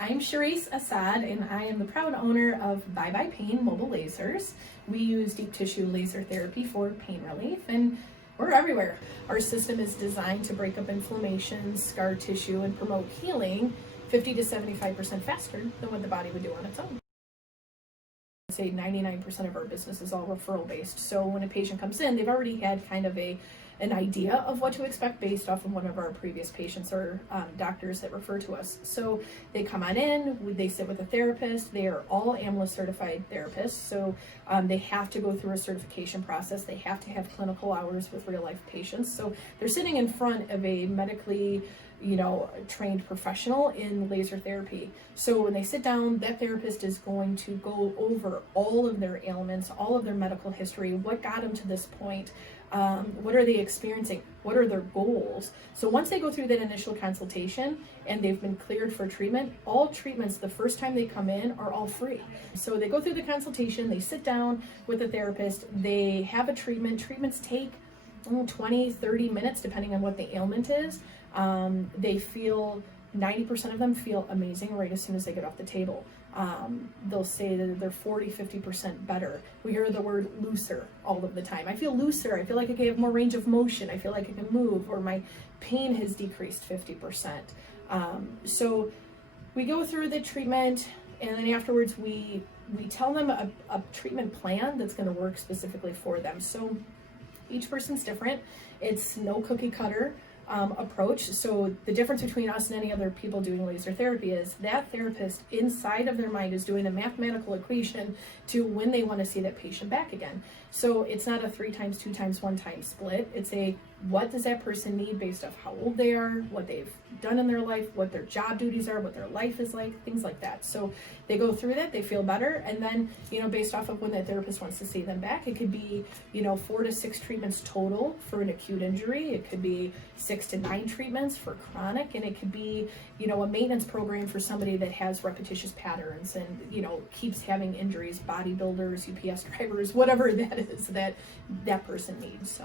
I'm Charisse Assad, and I am the proud owner of Bye Bye Pain Mobile Lasers. We use deep tissue laser therapy for pain relief, and we're everywhere. Our system is designed to break up inflammation, scar tissue, and promote healing 50 to 75% faster than what the body would do on its own. I'd say 99% of our business is all referral based. So when a patient comes in, they've already had kind of an idea of what to expect based off of one of our previous patients or doctors that refer to us. So they come on in, they sit with a therapist. They are all AMLA certified therapists. So they have to go through a certification process. They have to have clinical hours with real life patients. So they're sitting in front of a medically trained professional in laser therapy. So when they sit down, that therapist is going to go over all of their ailments, all of their medical history, what got them to this point, what are they experiencing, what are their goals. So once they go through that initial consultation and they've been cleared for treatment, all treatments the first time they come in are all free. So they go through the consultation, they sit down with the therapist, they have a treatment. Treatments take 20, 30 minutes depending on what the ailment is. They feel, 90% of them feel amazing right as soon as they get off the table. They'll say that they're 40, 50% better. We hear the word looser all of the time. I feel looser. I feel like I have more range of motion. I feel like I can move, or my pain has decreased 50%. So we go through the treatment, and then afterwards we tell them a treatment plan that's going to work specifically for them. So each person's different. It's no cookie cutter approach. So the difference between us and any other people doing laser therapy is that therapist inside of their mind is doing a mathematical equation to when they want to see that patient back again. So it's not a 3 times, 2 times, 1 time split. It's a, what does that person need based off how old they are, what they've done in their life, what their job duties are, what their life is like, things like that. So they go through that, they feel better, and then, based off of when that therapist wants to see them back, it could be, 4 to 6 treatments total for an acute injury. It could be 6 to 9 treatments for chronic, and it could be, a maintenance program for somebody that has repetitious patterns and, keeps having injuries, bodybuilders, UPS drivers, whatever that is that person needs. So.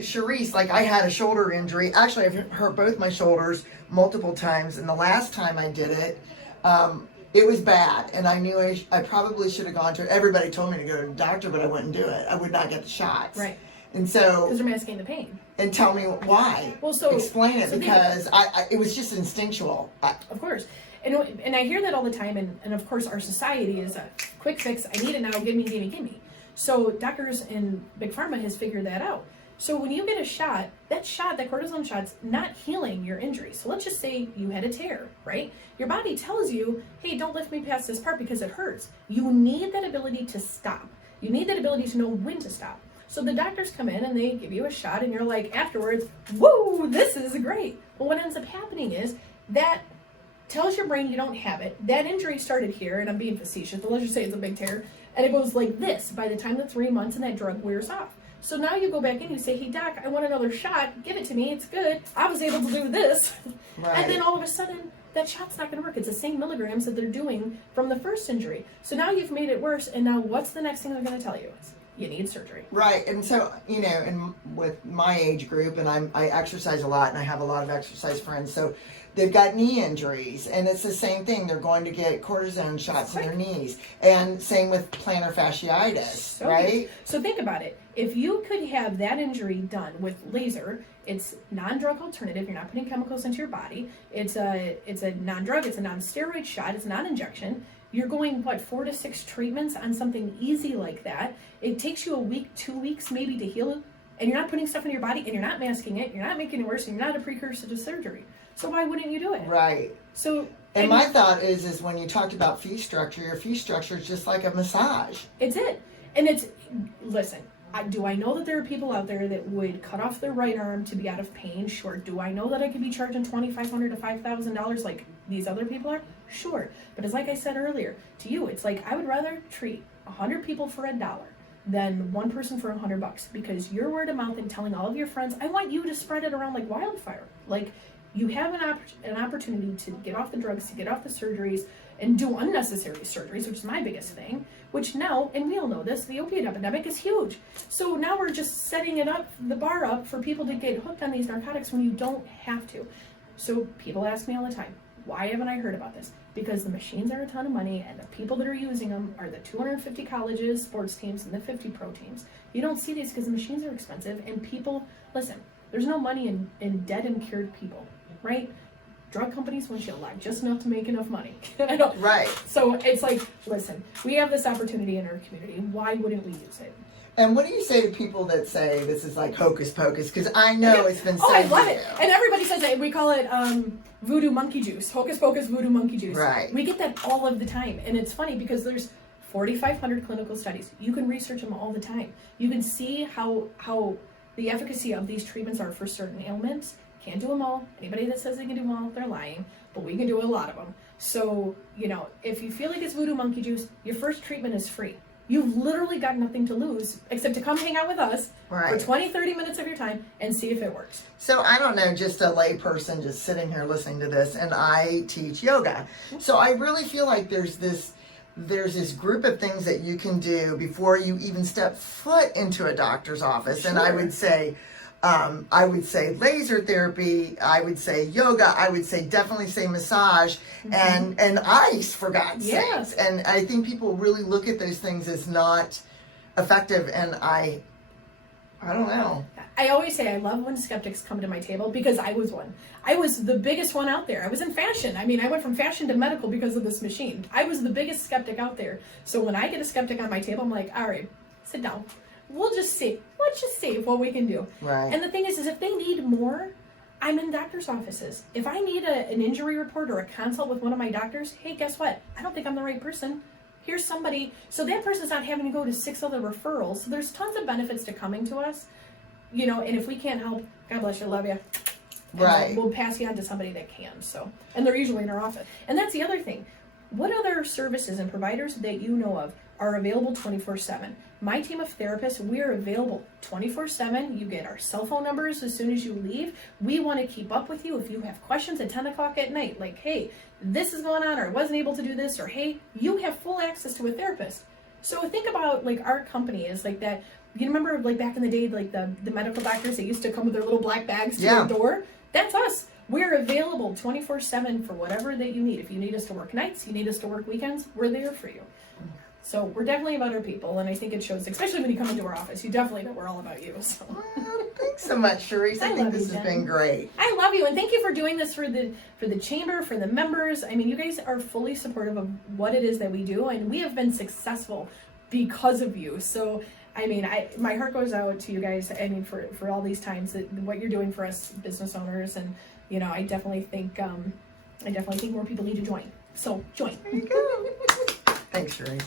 Charisse, like I had a shoulder injury. Actually, I've hurt both my shoulders multiple times, and the last time I did it, it was bad, and I knew I probably should have gone to. Everybody told me to go to the doctor, but I wouldn't do it. I would not get the shots. Right. And so, because they're masking the pain. And tell me why. Well, so explain it, because it was just instinctual. Of course. And I hear that all the time, and of course our society is a quick fix. I need it now. Give me. So doctors in Big Pharma has figured that out. So when you get a shot, that cortisone shot's not healing your injury. So let's just say you had a tear, right? Your body tells you, hey, don't lift me past this part because it hurts. You need that ability to stop. You need that ability to know when to stop. So the doctors come in and they give you a shot, and you're like, afterwards, whoa, this is great. But what ends up happening is that tells your brain you don't have it. That injury started here, and I'm being facetious, but let's just say it's a big tear, and it goes like this by the time the 3 months and that drug wears off. So now you go back in, you say, hey doc, I want another shot, give it to me, it's good. I was able to do this. Right. And then all of a sudden, that shot's not gonna work. It's the same milligrams that they're doing from the first injury. So now you've made it worse, and now what's the next thing they're gonna tell you? You need surgery. Right. And so, and with my age group, and I exercise a lot, and I have a lot of exercise friends, so they've got knee injuries, and it's the same thing. They're going to get cortisone shots in their knees, and same with plantar fasciitis, right? So think about it. If you could have that injury done with laser, it's non-drug alternative. You're not putting chemicals into your body. It's a non-drug. It's a non-steroid shot. It's a non-injection. You're going, 4 to 6 treatments on something easy like that. It takes you a week, 2 weeks maybe to heal it, and you're not putting stuff in your body, and you're not masking it, you're not making it worse, and you're not a precursor to surgery. So why wouldn't you do it? Right. So, and my thought is when you talked about fee structure, your fee structure is just like a massage. It's it. And listen, do I know that there are people out there that would cut off their right arm to be out of pain? Sure. Do I know that I could be charging $2,500 to $5,000 like these other people are? Sure. But it's like I said earlier to you, it's like I would rather treat 100 people for $1 than one person for $100, because your word of mouth and telling all of your friends, I want you to spread it around like wildfire. Like, you have an opportunity to get off the drugs, to get off the surgeries, and do unnecessary surgeries, which is my biggest thing, which now, and we all know this, the opiate epidemic is huge. So now we're just setting the bar up for people to get hooked on these narcotics when you don't have to. So people ask me all the time, Why haven't I heard about this? Because the machines are a ton of money, and the people that are using them are the 250 colleges, sports teams, and the 50 pro teams. You don't see these because the machines are expensive, and people, listen, there's no money in dead and cured people, right? Drug companies want you alive just enough to make enough money. I don't, Right. So it's like, listen, we have this opportunity in our community. Why wouldn't we use it? And what do you say to people that say this is like hocus pocus? Because I know it's been said. Oh, I love it. you know. And everybody says it. We call it voodoo monkey juice. Hocus pocus voodoo monkey juice. Right. We get that all of the time. And it's funny because there's 4,500 clinical studies. You can research them all the time. You can see how the efficacy of these treatments are for certain ailments. Can't do them all. Anybody that says they can do them all, they're lying. But we can do a lot of them. So, you know, if you feel like it's voodoo monkey juice, your first treatment is free. You've literally got nothing to lose except to come hang out with us for Right. 20, 30 minutes of your time and see if it works. So I don't know, just a lay person just sitting here listening to this, and I teach yoga. So I really feel like there's this group of things that you can do before you even step foot into a doctor's office. And I Sure. would say laser therapy, I would say yoga, I would say definitely say massage and ice, for God's Yes. sakes. And I think people really look at those things as not effective, and I don't know. I always say I love when skeptics come to my table because I was one. I was the biggest one out there. I was in fashion. I mean, I went from fashion to medical because of this machine. I was the biggest skeptic out there. So when I get a skeptic on my table, I'm like, all right, sit down. We'll just see. Let's just see what we can do. Right. And the thing is if they need more, I'm in doctor's offices. If I need an injury report or a consult with one of my doctors, hey, guess what? I don't think I'm the right person. Here's somebody. So that person's not having to go to 6 other referrals. So there's tons of benefits to coming to us. You know, and if we can't help, God bless you, love you. And Right. We'll pass you on to somebody that can. So, and they're usually in our office. And that's the other thing. What other services and providers that you know of are available 24/7? My team of therapists, we are available 24/7. You get our cell phone numbers as soon as you leave. We want to keep up with you. If you have questions at 10 o'clock at night, like, hey, this is going on, or I wasn't able to do this, or hey, you have full access to a therapist. So think about like our company is like that. You remember like back in the day, like the medical doctors that used to come with their little black bags to Yeah. your door? That's us. We're available 24/7 for whatever that you need. If you need us to work nights, you need us to work weekends, we're there for you. So we're definitely about our people, and I think it shows, especially when you come into our office. You definitely know we're all about you. So Well, thanks so much, Sharice. I I think love this you, has Jen. been great. I love you, and thank you for doing this for the chamber, for the members. I mean, you guys are fully supportive of what it is that we do, and we have been successful because of you. So I mean, my heart goes out to you guys. I mean, for all these times that what you're doing for us business owners, and you know, I definitely think more people need to join. So join. There you go. Thanks, Sharice.